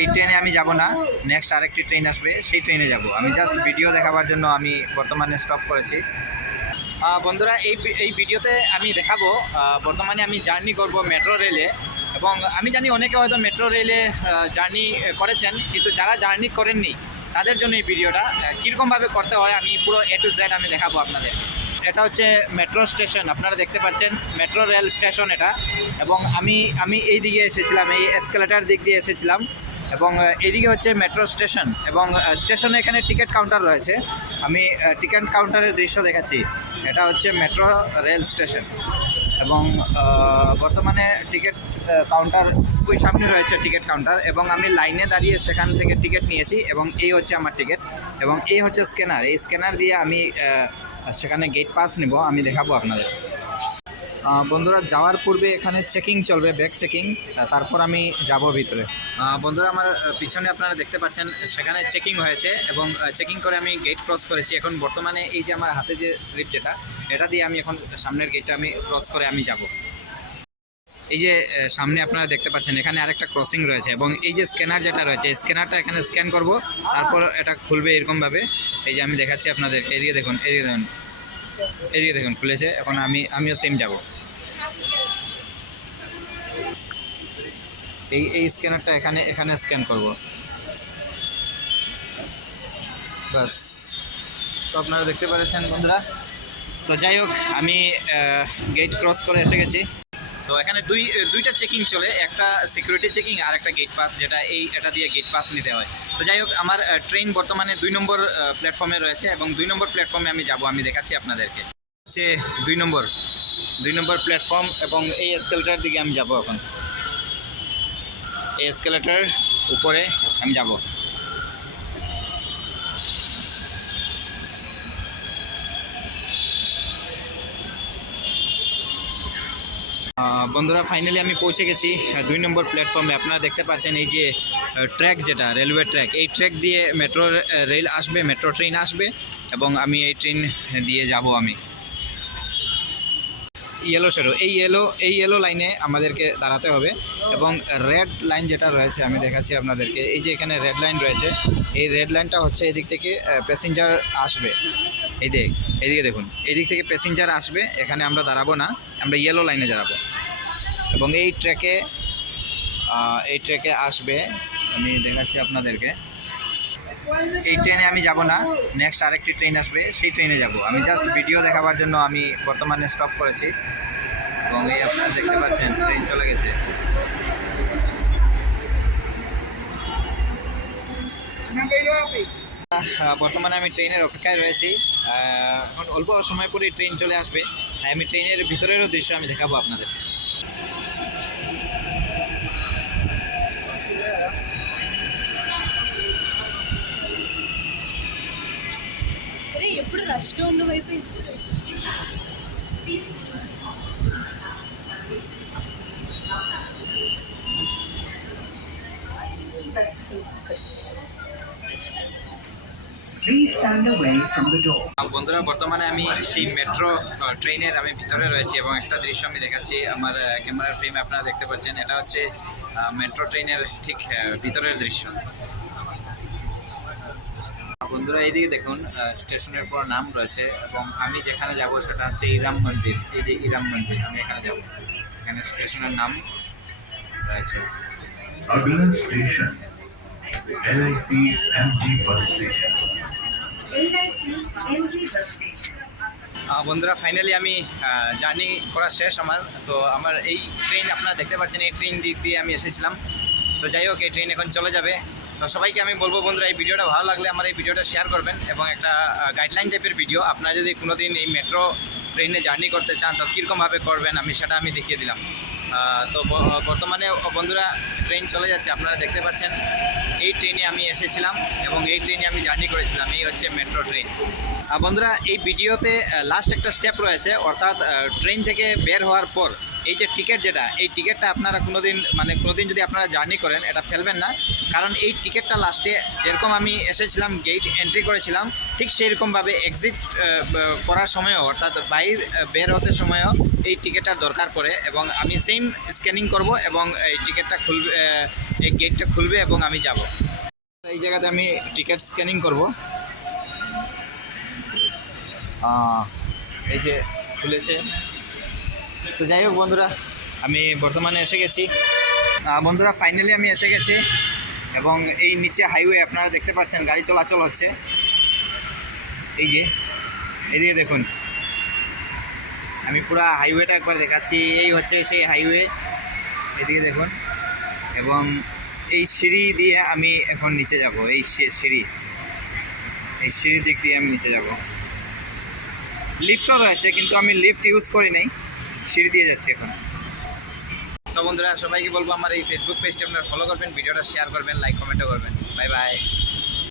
এই ট্রেনে আমি যাব না, নেক্সট আরেকটি ট্রেন আসবে, সেই ট্রেনে যাব। আমি জাস্ট ভিডিও দেখাবার জন্য আমি বর্তমানে স্টপ করেছি। বন্ধুরা, এই ভিডিওতে আমি দেখাবো বর্তমানে আমি জার্নি করব মেট্রো রেলে। এবং আমি জানি অনেকে হয়তো মেট্রো রেলে জার্নি করেছেন, কিন্তু যারা জার্নি করেননি তাদের জন্য এই ভিডিওটা কীরকমভাবে করতে হয় আমি পুরো A to Z আমি দেখাবো আপনাদের। এটা হচ্ছে মেট্রো স্টেশন, আপনারা দেখতে পাচ্ছেন মেট্রো রেল স্টেশন এটা। এবং আমি এই দিকে এসেছিলাম, এই এসকেলেটার দিক দিয়ে এসেছিলাম। এবং এদিকে হচ্ছে মেট্রো স্টেশন, এবং স্টেশনে এখানে টিকিট কাউন্টার রয়েছে। আমি টিকিট কাউন্টারের দৃশ্য দেখাচ্ছি। এটা হচ্ছে মেট্রো রেল স্টেশন। এবং বর্তমানে টিকিট কাউন্টার ওই সামনে রয়েছে টিকিট কাউন্টার, এবং আমি লাইনে দাঁড়িয়ে সেখান থেকে টিকিট নিয়েছি। এবং এই হচ্ছে আমার টিকিট, এবং এই হচ্ছে স্ক্যানার। এই স্ক্যানার দিয়ে আমি সেখানে গেট পাস নেব, আমি দেখাবো আপনাদের। বন্ধুরা, যাওয়ার পূর্বে এখানে চেকিং চলবে, ব্যাগ চেকিং, তারপর আমি যাব ভিতরে। বন্ধুরা, আমার পিছনে আপনারা দেখতে পাচ্ছেন সেখানে চেকিং হয়েছে, এবং চেকিং করে আমি গেট ক্রস করেছি। এখন বর্তমানে এই যে আমার হাতে যে স্লিপ এটা দিয়ে আমি এখন সামনের গেটটা আমি ক্রস করে আমি যাব। এই যে সামনে আপনারা দেখতে পাচ্ছেন এখানে আরেকটা ক্রসিং রয়েছে, এবং এই যে স্ক্যানার যেটা রয়েছে এই স্ক্যানারটা এখানে স্ক্যান করব, তারপর এটা খুলবে এরকমভাবে। এই যে আমি দেখাচ্ছি আপনাদের, এদিকে দেখুন, এদিকে দেখুন খুলেছে। এখন আমিও সেম যাব। এই স্ক্যানারটা এখানে স্ক্যান করব, বাস। তো আপনারা দেখতে পাচ্ছেন বন্ধুরা। তো যাই হোক, আমি গেট ক্রস করে এসে গেছি। তো এখানে দুইটা চেকিং চলে, একটা সিকিউরিটি চেকিং আর একটা গেট পাস, যেটা এটা দিয়ে গেট পাস নিতে হয়। তো যাই হোক, আমার ট্রেন বর্তমানে 2 নম্বর প্ল্যাটফর্মে রয়েছে, এবং 2 নম্বর প্ল্যাটফর্মে আমি যাব। আমি দেখাচ্ছি আপনাদেরকে। হচ্ছে 2 নম্বর প্ল্যাটফর্ম, এবং এই এসকেলেটার দিকে আমি যাব। এখন এই এসকেলেটার উপরে আমি যাব। বন্ধুরা, ফাইনালি আমি পৌঁছে গেছি 2 নম্বর প্ল্যাটফর্মে। আপনারা দেখতে পাচ্ছেন এই যে ট্র্যাক, যেটা রেলওয়ে ট্র্যাক, এই ট্র্যাক দিয়ে মেট্রো রেল আসবে, মেট্রো ট্রেন আসবে, এবং আমি এই ট্রেন দিয়ে যাব। আমি ইয়েলো শেডো, এই ইয়েলো লাইনে আমাদেরকে দাঁড়াতে হবে। এবং রেড লাইন যেটা রয়েছে আমি দেখাচ্ছি আপনাদেরকে। এই যে এখানে রেড লাইন রয়েছে, এই রেড লাইনটা হচ্ছে এদিক থেকে প্যাসেঞ্জার আসবে। এইদিকে দেখুন, এদিক থেকে প্যাসেঞ্জার আসবে, এখানে আমরা দাঁড়াবো না, আমরা ইয়েলো লাইনে দাঁড়াবো। এবং এই ট্র্যাকে আসবে, আমি দেখাচ্ছি আপনাদেরকে। এই ট্রেনে আমি যাব না, নেক্সট আরেকটি ট্রেন আসবে, সেই ট্রেনে যাব। আমি জাস্ট ভিডিও দেখাবার জন্য আমি বর্তমানে স্টপ করেছি। এবং এই আপনারা দেখতে পাচ্ছেন ট্রেন চলে গেছে। বর্তমানে আমি ট্রেনের অপেক্ষায় রয়েছি। এখন অল্প সময় পরে ট্রেন চলে আসবে। আমি ট্রেনের ভিতরেরও দৃশ্য আমি দেখাবো আপনাদের। ఎప్పుడు రష్గా ఉన్న వైపు বন্ধুরা, বর্তমানে আমি সেই মেট্রো ট্রেনের আমি ভিতরে রয়েছি, এবং একটা দৃশ্য আমি দেখাচ্ছি আমার ক্যামেরার ফ্রেমে। আপনারা দেখতে পাচ্ছেন এটা হচ্ছে মেট্রো ট্রেনের ঠিক ভিতরের দৃশ্য। বন্ধুরা, এইদিকে দেখুন স্টেশনের পর নাম রয়েছে, এবং আমি যেখানে যাব সেটা হচ্ছে ইরাম মঞ্জিল। এই যে ইরাম মঞ্জিল, আমি এখানে যাব। এখানে স্টেশনের নাম রয়েছে। বন্ধুরা, ফাইনালি আমি জার্নি করা শেষ আমার। তো আমার এই ট্রেন আপনারা দেখতে পাচ্ছেন, এই ট্রেন দিক দিয়ে আমি এসেছিলাম। তো যাই হোক, এই ট্রেন এখন চলে যাবে। তো সবাইকে আমি বলবো বন্ধুরা, এই ভিডিওটা ভালো লাগলে আমার এই ভিডিওটা শেয়ার করবেন, এবং একটা গাইডলাইন টাইপের ভিডিও। আপনারা যদি কোনোদিন এই মেট্রো ট্রেনে জার্নি করতে চান তো কীরকমভাবে করবেন সেটা আমি দেখিয়ে দিলাম। তো বর্তমানে বন্ধুরা ট্রেন চলে যাচ্ছে, আপনারা দেখতে পাচ্ছেন। এই ট্রেনে আমি এসেছিলাম, এবং এই ট্রেনে আমি জার্নি করেছিলাম। এই হচ্ছে মেট্রো ট্রেন। বন্ধুরা, এই ভিডিওতে লাস্ট একটা স্টেপ রয়েছে, অর্থাৎ ট্রেন থেকে বের হওয়ার পর এই যে টিকিট, এই টিকিটটা আপনারা কোনোদিন যদি আপনারা জার্নি করেন এটা ফেলবেন না। কারণ এই টিকিটটা লাস্টে যেরকম আমি এসেছিলাম গেট এন্ট্রি করেছিলাম, ঠিক সেইরকমভাবে এক্সিট করার সময়ও, অর্থাৎ বের হতে সময়ও এই টিকিটটার দরকার পড়ে। এবং আমি সেম স্ক্যানিং করব, এবং এই টিকিটটা এই গেটটা খুলবে এবং আমি যাব। এই জায়গাতে আমি টিকিট স্ক্যানিং করব। এই যে খুলেছে। তো যাই হোক বন্ধুরা, আমি বর্তমানে এসে গেছি। বন্ধুরা ফাইনালি আমি এসে গেছি এবং এই নিচে হাইওয়ে আপনারা দেখতে পাচ্ছেন গাড়ি চলাচল হচ্ছে। এই যে এদিকে দেখুন, আমি পুরা হাইওয়েটা একবার দেখাচ্ছি। এই হচ্ছে সেই হাইওয়ে, এদিকে দেখুন। এবং এই সিঁড়ি দিয়ে আমি এখন নিচে যাব। এই সিঁড়ির দিক দিয়ে আমি নিচে যাব। লিফটও রয়েছে কিন্তু আমি লিফট ইউজ করি নাই, সিঁড়ি দিয়ে যাচ্ছি এখন। সব বন্ধুরা সবাইকে বলবো আমার এই ফেসবুক পেজটি আপনারা ফলো করবেন, ভিডিওটা শেয়ার করবেন, লাইক কমেন্টও করবেন। Bye bye.